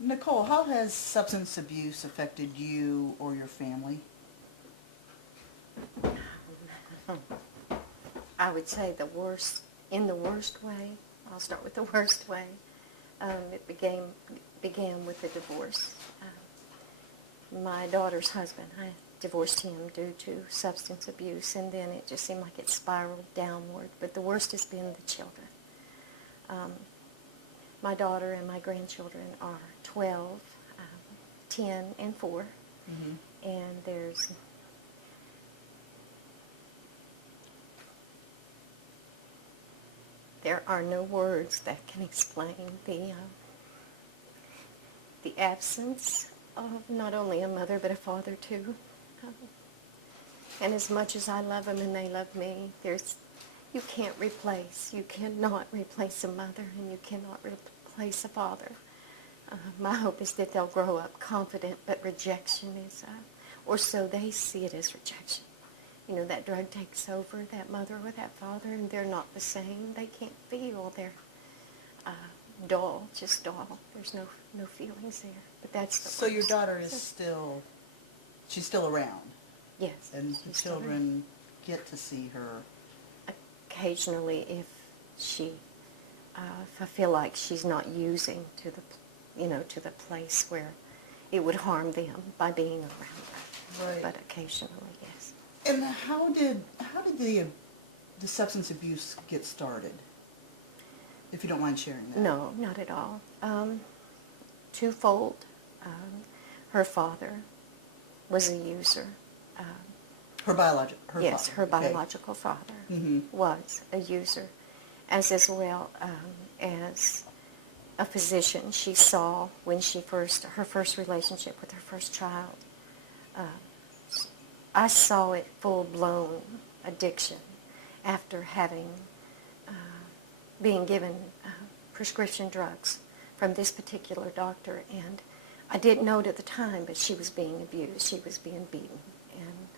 Nicole, how has substance abuse affected you or your family? I would say in the worst way. I'll start with the worst way. It began with a divorce. My daughter's husband, I divorced him due to substance abuse, and then it just seemed like it spiraled downward. But the worst has been the children. My daughter and my grandchildren are 12, 10, and 4, and there are no words that can explain the absence of not only a mother but a father too. And as much as I love them and they love me, you cannot replace a mother, and you cannot replace a father. My hope is that they'll grow up confident, but rejection is, or so they see it as rejection. You know, that drug takes over that mother or that father, and they're not the same. They can't feel. They're dull, just dull. There's no feelings there. But that's the So worst. your daughter is she's still around? Yes. And the children get to see her? Occasionally, if I feel like she's not using to the place where it would harm them by being around her. Right. But occasionally, yes. And how did the substance abuse get started? If you don't mind sharing that. No, not at all. Twofold. Her father was a user. Her biological father was a user, as well as a physician she saw when her first relationship with her first child. I saw it full-blown addiction after being given prescription drugs from this particular doctor, and I didn't know it at the time, but she was being abused. She was being beaten, and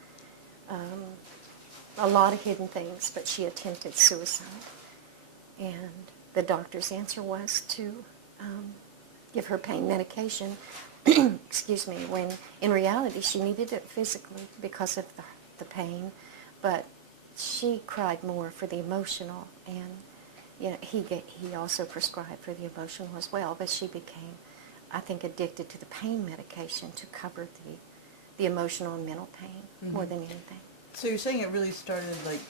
a lot of hidden things, but she attempted suicide. And the doctor's answer was to give her pain medication, excuse me, when in reality she needed it physically because of the pain, but she cried more for the emotional, and he also prescribed for the emotional as well, but she became, I think, addicted to the pain medication to cover the emotional and mental pain more than anything. So you're saying it really started like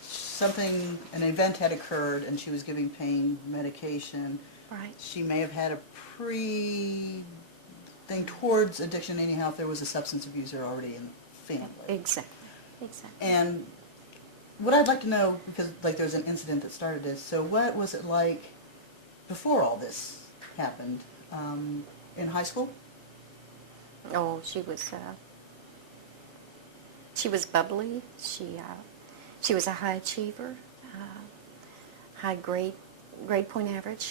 an event had occurred and she was giving pain medication. Right. She may have had a thing towards addiction anyhow if there was a substance abuser already in the family. Exactly. And what I'd like to know, because there's an incident that started this, so what was it like before all this happened? In high school? Oh, she was bubbly. She was a high achiever, high grade point average.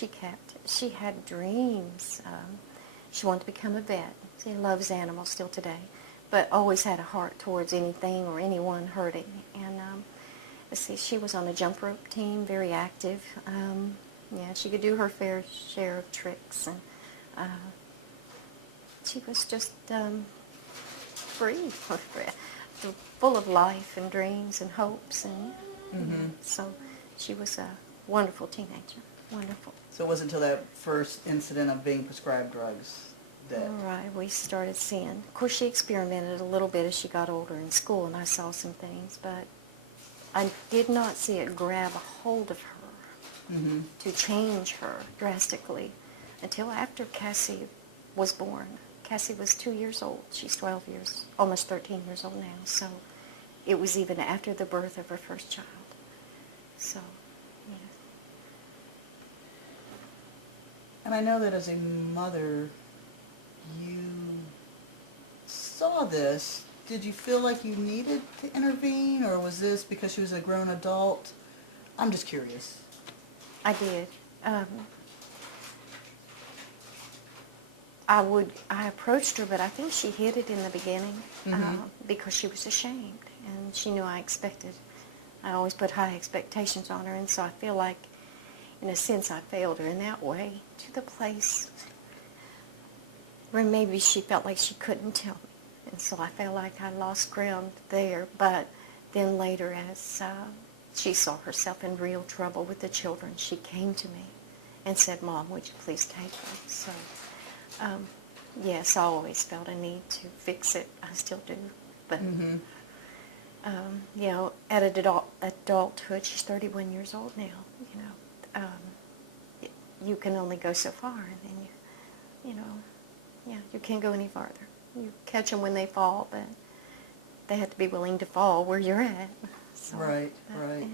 She had dreams. She wanted to become a vet. She loves animals still today, but always had a heart towards anything or anyone hurting. And she was on a jump rope team, very active. She could do her fair share of tricks, and she was just free, full of life and dreams and hopes, and so she was a wonderful teenager. Wonderful. So it wasn't until that first incident of being prescribed drugs that... All right, we started seeing. Of course, she experimented a little bit as she got older in school, and I saw some things, but I did not see it grab a hold of her to change her drastically until after Cassie was born. Cassie was 2 years old. She's 12 years, almost 13 years old now. So it was even after the birth of her first child. So, yeah. And I know that as a mother, you saw this. Did you feel like you needed to intervene, or was this because she was a grown adult? I'm just curious. I did. I approached her, but I think she hid it in the beginning because she was ashamed, and she knew I always put high expectations on her, and so I feel like, in a sense, I failed her in that way, to the place Or maybe she felt like she couldn't tell me. And so I felt like I lost ground there. But then later, as she saw herself in real trouble with the children, she came to me and said, Mom, would you please take them? So, yes, I always felt a need to fix it. I still do. But, you know, at adulthood, she's 31 years old now, you know. You can only go so far, and then you know, yeah, you can't go any farther. You catch them when they fall, but they have to be willing to fall where you're at. So, Right, right. Yeah.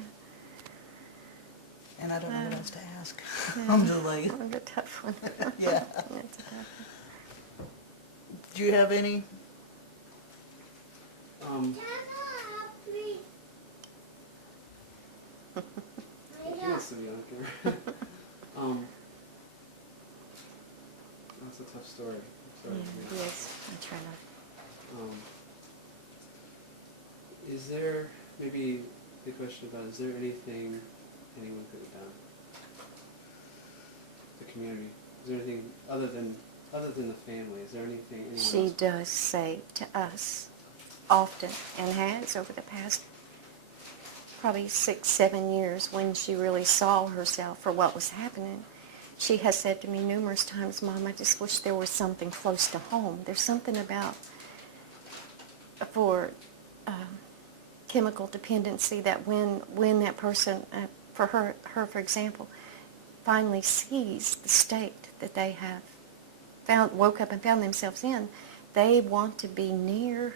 And I don't know what else to ask. Yeah. I'm just like, It's a tough one. yeah. It's a tough one. Do you have any? He wants to be on camera. That's a tough story. Sorry. Yeah, yes, I try not. Is there, maybe the question about, is there anything anyone could have done? The community. Is there anything other than the family? Is there anything anyone She else? does say to us often, and has over the past probably 6, 7 years, when she really saw herself for what was happening, she has said to me numerous times, Mom, I just wish there was something close to home. There's something about, for chemical dependency, that when that person, for her for example, finally sees the state that they have woke up and found themselves in, they want to be near,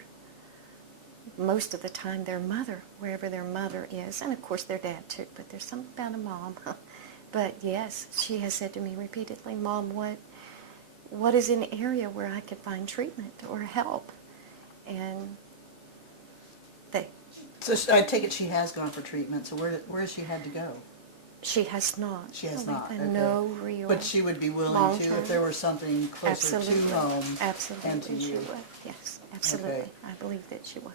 most of the time, their mother, wherever their mother is, and of course their dad too, but there's something about a mom. But yes, she has said to me repeatedly, Mom, what is an area where I could find treatment or help? And So I take it she has gone for treatment. So where has she had to go? she has not. She has We've not. had Okay. no real. But she would be willing to long-term. if there was something closer Absolutely. to home Absolutely, and to she you. would. Yes, absolutely. Okay. I believe that she would.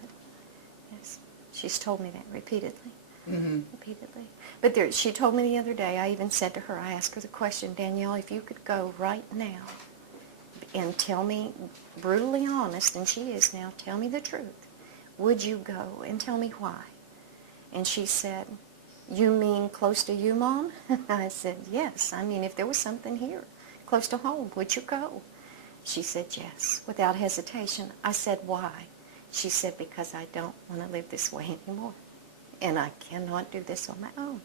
Yes, she's told me that repeatedly. Mm-hmm. Repeatedly. But she told me the other day, I even said to her, I asked her the question, Danielle, if you could go right now and tell me, brutally honest, and she is now, tell me the truth, would you go, and tell me why? And she said, you mean close to you, Mom? I said, yes. I mean, if there was something here, close to home, would you go? She said, yes, without hesitation. I said, why? She said, because I don't want to live this way anymore. And I cannot do this on my own.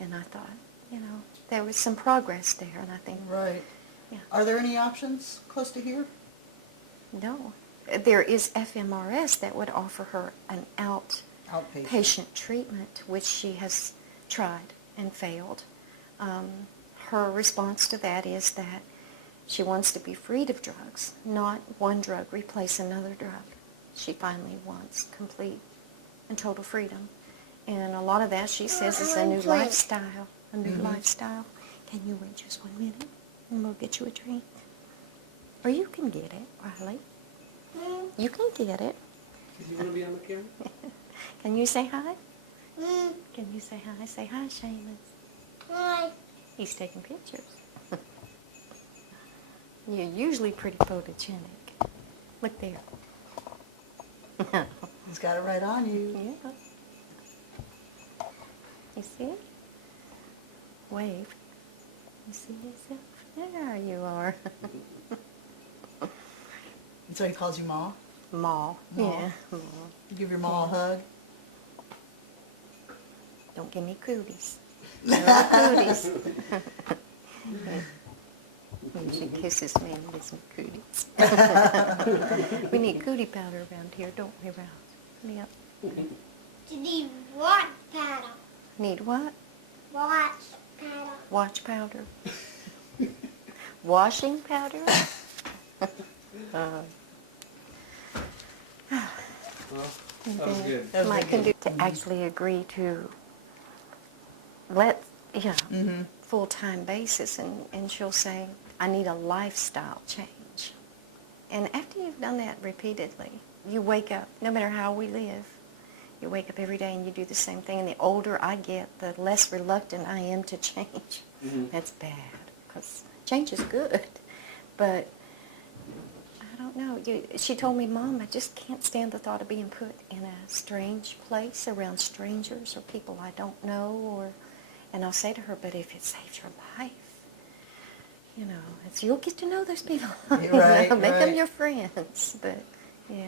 And I thought, you know, there was some progress there, and I think, Right. yeah. Are there any options close to here? No. There is FMRS that would offer her an Outpatient. outpatient treatment, which she has tried and failed. Her response to that is that she wants to be freed of drugs, not one drug replace another drug. She finally wants complete and total freedom. And a lot of that, she says, is a new lifestyle. A new lifestyle. Can you wait just 1 minute? And we'll get you a drink. Or you can get it, Riley. You can get it. Do you want to be on the camera? Can you say hi? Can you say hi? Say hi, Seamus. Hi. He's taking pictures. You're usually pretty photogenic. Look there. He's got it right on you. Yeah. You see it? Wave. You see yourself? There you are. So he calls you Ma? Ma. Ma. Yeah. Ma. You give your Ma a hug? Don't give me cooties. No cooties. She kisses me and gives me cooties. We need cootie powder around here, don't we, Ralph? Yep. You need what paddle? Need what? Watch paddle. Watch powder. Washing powder? Well, that was good. That was Mike can good. do to actually agree to let, Mm-hmm. full-time basis, and she'll say, I need a lifestyle change. And after you've done that repeatedly, you wake up, no matter how we live, you wake up every day and you do the same thing. And the older I get, the less reluctant I am to change. Mm-hmm. That's bad, because change is good. But don't know. She told me, Mom, I just can't stand the thought of being put in a strange place around strangers or people I don't know. And I'll say to her, but if it saves your life, you'll get to know those people. Right, Make them right. your friends. But, yeah.